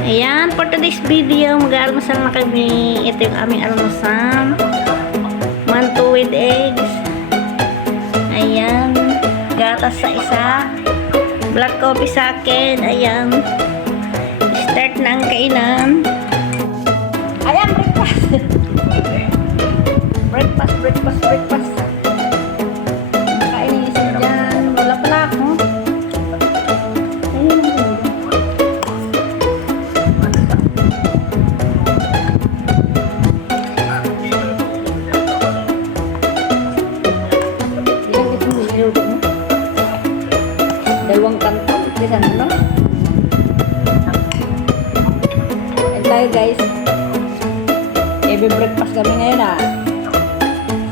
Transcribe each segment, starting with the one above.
Ayan, for today's video, mag-almusal na kami. Ito yung aming almusal. Manto with eggs. Ayan, gatas sa isa. Black coffee sa akin. Ayan. Start na ang kainan. Ayan, breakfast. breakfast. Kainin isa dyan. Wala pala ako. Ayun. Dalawang kantong, isang ano. And tayo guys, every breakfast kami ngayon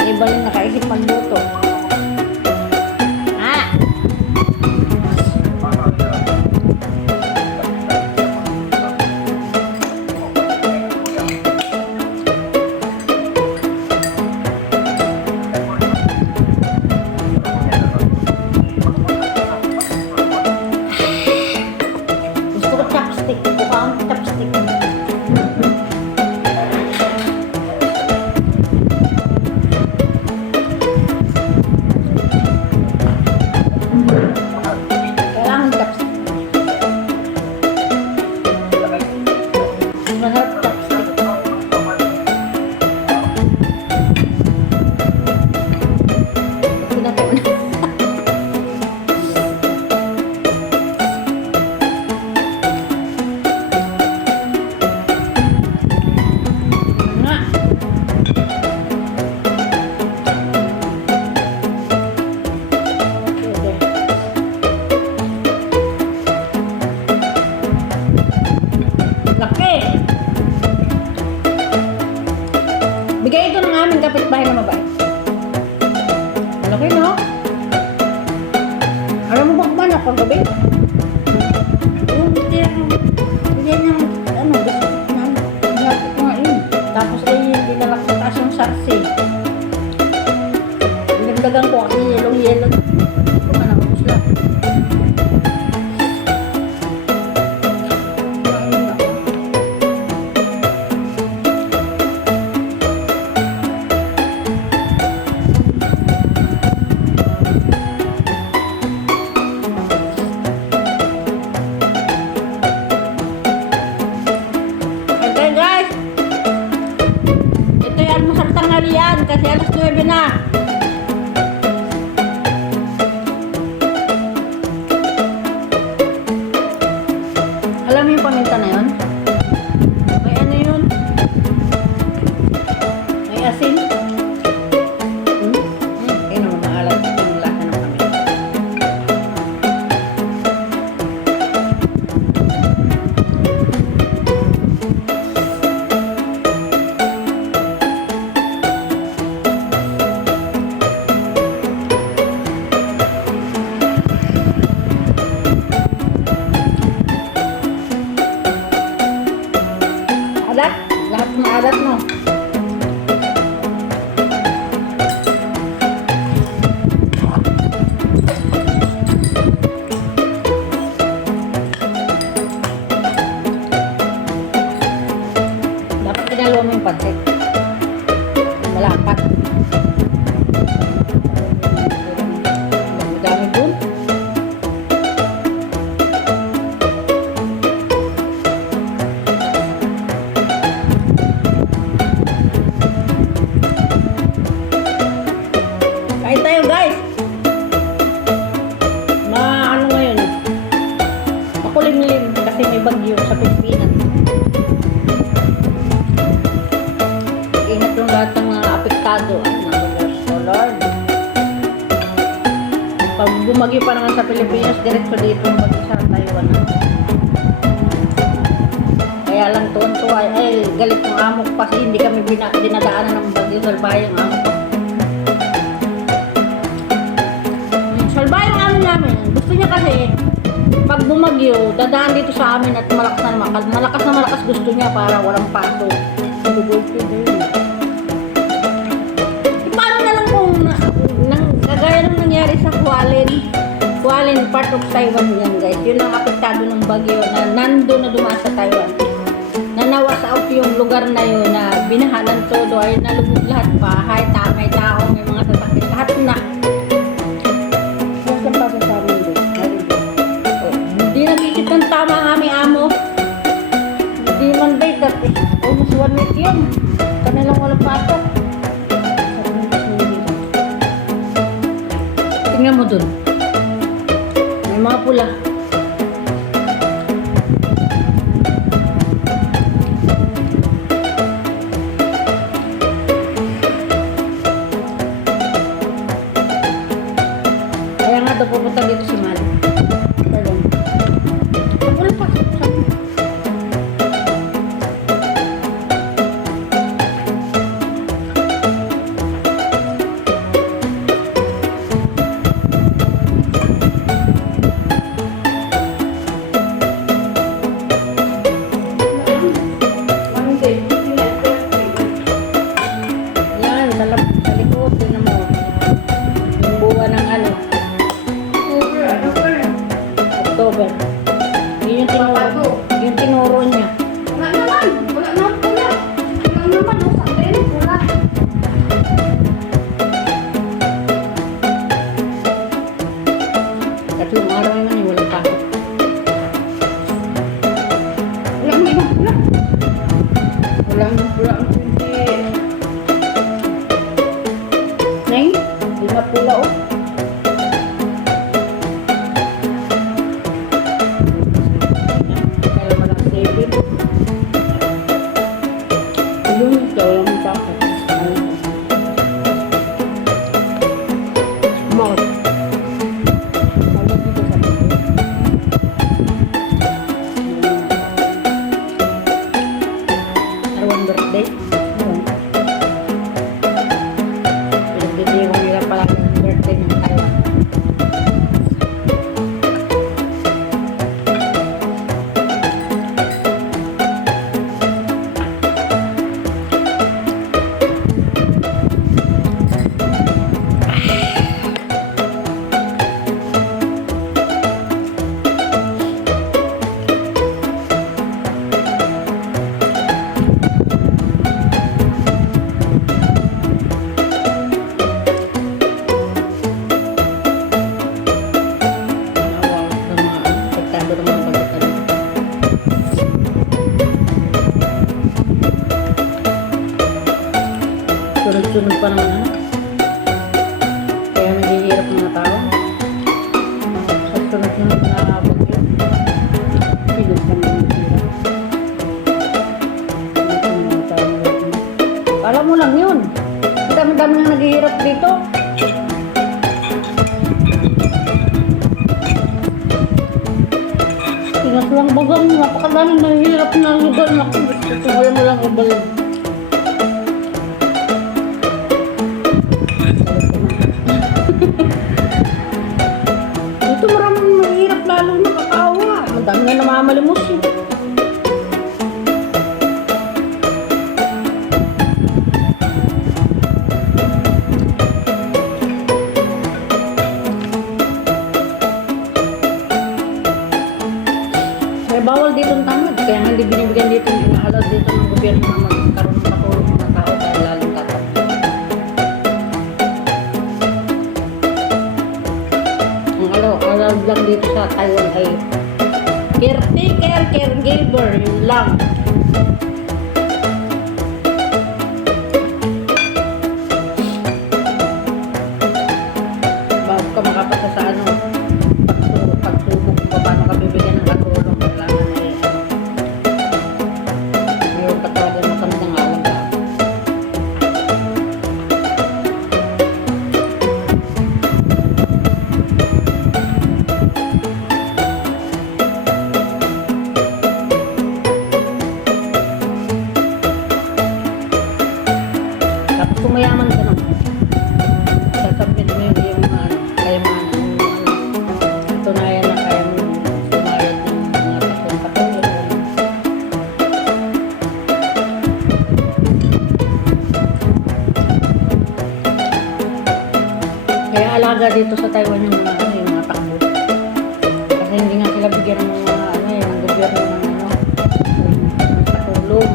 si Eva yung nakaisip magluto. Gusto ko chopstick. Buka ang chopstick. Kailangan chopstick. Masarap chopstick. Pinataon. Laki! Bigay ito ng aming kapitbahay na mabait. Malaki, no? Alam mo ba kung ano kagabi? Yung bigay ng ano, biscuit na hati ko nga yun. Tapos ay dinala ko taas yung sarsi. Nagdagan ko ang yellow. Ano, usla. Tanghalian kasi alas 9 na. Alam mo yung paminta na yun? May ano yun? May asin? Kaya naman maalat yung lasa ng paminta. Lahat maalat mo. Dapat kinalo mo yung pancit. Malapat. Dami dun. Kain tayo guys. Ano ngayon? Makulimlim kasi may bagyo sa Pilipinas. Ingat yung lahat ng mga apektado at so Lord. Pag bumagyo pa naman sa Pilipinas, diretso dito bagyo sa Taiwan. Kaya lang tuwan-tuwa ay galit ng amo ko kasi hindi kami dinadaanan ng bagyo sa bayang amo ko. Salbay ang amin namin. Gusto niya kasi, pag bumagyo, dadaan dito sa amin at malakas na malakas gusto niya para walang paso. Paano na lang kung kagaya ng nangyari sa Hualien, part of Taiwan yan guys. Yun ang apektado ng bagyo na nando na dumaan sa Taiwan. lugar na yun na binahanan todo ay nalubog lahat bahay, may tao, may mga sasakyan, lahat na. Nasaan pa sa amin doon? Oh, hindi nagkikit ng tama ang aming amo. Hindi man day, almost 1 week yun. Kanilang walang pasok. Tingnan mo dun. May mga pula. Kaya nga daw pupunta dito si Mal. Pardon. Wala pa. Yan, sa likod. Tingnan mo. Yung buwan ng ano. October. Yun yung tinuro. Yung tinuro niya. Wala naman. Wala naman pula. Wala naman. Usap din. Pula. Kasi yung araw naman yung walang pasok. Wala mo ibang pula. Wala nang pula ang hindi. Neng, di na pula oh. Kaya mo lang saving. Yun, ikaw lang ang pasok. Mark. Mark dito sa pagkakas. Arwan birthday. Pinagbibigyan ko nila pala ng birthday ng Taiwan. Nawawag ng mga apektado ng mga pagkakalo. Sunod-sunod pa naman ano. Kaya naghihirap mga tao. Sa sunod-sunod na bagyo. Silog pa naman naghihirap. Mga tao natin. Kala mo lang yun. Ang dami-dami na naghihirap dito. Tinaslang bagang napakadaming mahirap na lugar na kaya mo lang ibalog. Dito maraming mahirap lalo nakakaawa. Madami nga namamalimos eh. Kaya bawal dito ang tamad. Kaya nga hindi binibigyan dito yung ina-allow dito ng gobyerno na magkaroon ng katulong mga tao kaya lalong tatamad. Ang allowed lang dito sa Taiwan ay caretaker, caregiver, yun lang. Bago ka makapasa sa ano, pagsubok kung paano ka bibigyan ng katulong, kailangan ay ano, mayroon ka talaga matandang alaga. Tapos kung mayaman ka naman, sasabit mo yung kayamanan mo, tunayan na kaya mo sumayad ng mga katulong. Kaya alaga dito sa Taiwan yung mga ano, yung mga takbo. Kasi hindi nga sila bigyan ng mga ano, ng gobyerno ng ano, ng katulong.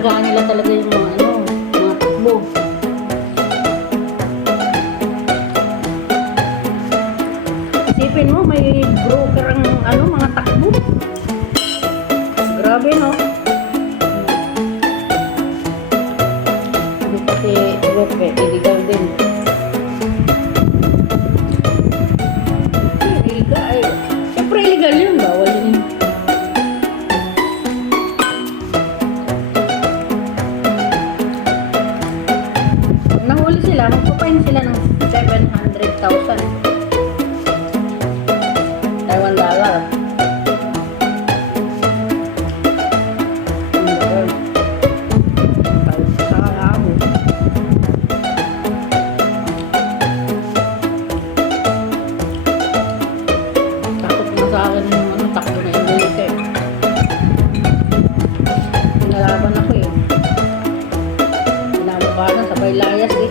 Inaalagaan nila talaga yung mga ano, mga takbo. Isipin mo, may broker ang ano, mga takbo. Grabe, no? Hindi pati broker, illegal din. Illegal, ay, siyempre illegal yun, bawal yun. Nahuli sila, magpapain sila ng 700,000 Taiwan dollar. Sa kalabo. Takot na sa akin yung ano, takbo na English eh. Pinalaban ako eh. Pinalabanan, sabay layas eh.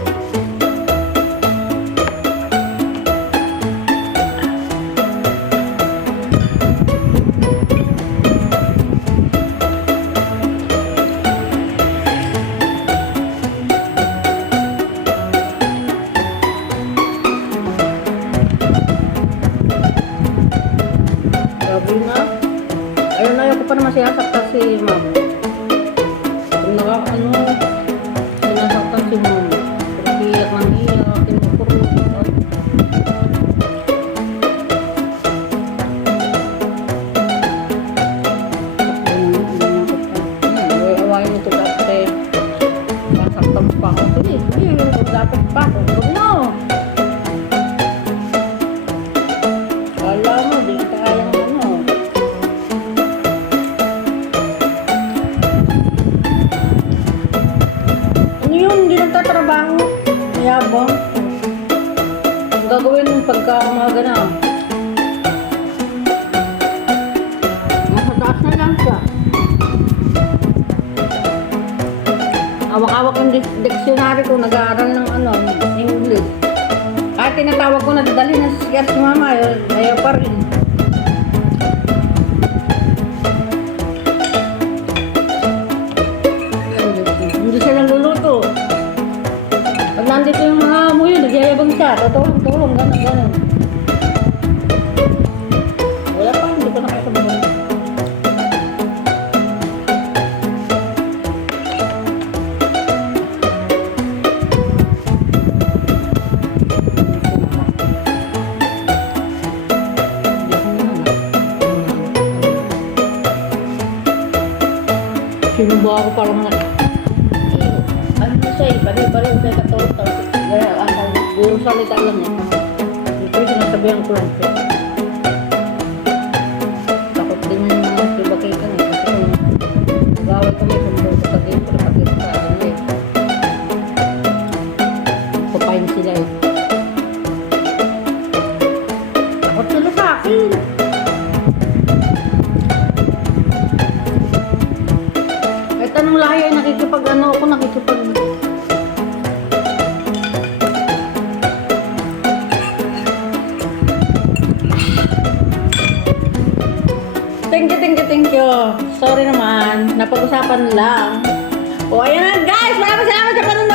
Grabe nga. Ayun na, ayoko pa naman sinasaktan si ma'am. Kung ano, sinasaktan si ma'am. Kung iyak ng iyak, kinukurot. Awayin ito dati. Masaktan pa ako. Sige, dapat pa ako. Huwag mo. Kala mo, di kita kayang ano. Ano yun? Hindi nagtatrabaho. Mayabang. Ang gagawin ng pagka umaga na. Nasa taas na lang siya. Awak-awak yung dictionary ko. Nag-aaral ng ano, English. Kahit tinatawag ko na dadali na siya si mama, ayaw pa rin. Hindi siya nagluluto. Pag nandito yung mga amo yun, nagyayabang siya. Tutulong, gano'n. Wala pa, hindi pa nakasabang. Sinubo ako parang ano siya eh, bali-bali kay katulog tapos kaya puro salita lang eh. Ito yung sinasabihan ko lang siya. Takot din yung mga sibakikan eh, kasi kung nag-awal kami kung doon sa dito, nakapit sa ano eh. Papain sila eh. Takot sila sa akin. Kahit anong lahi ay nakikipag ano ako, nakikipag Thank you. Sorry naman, napag-usapan lang. O, ayan na guys, maraming salamat sa panonood.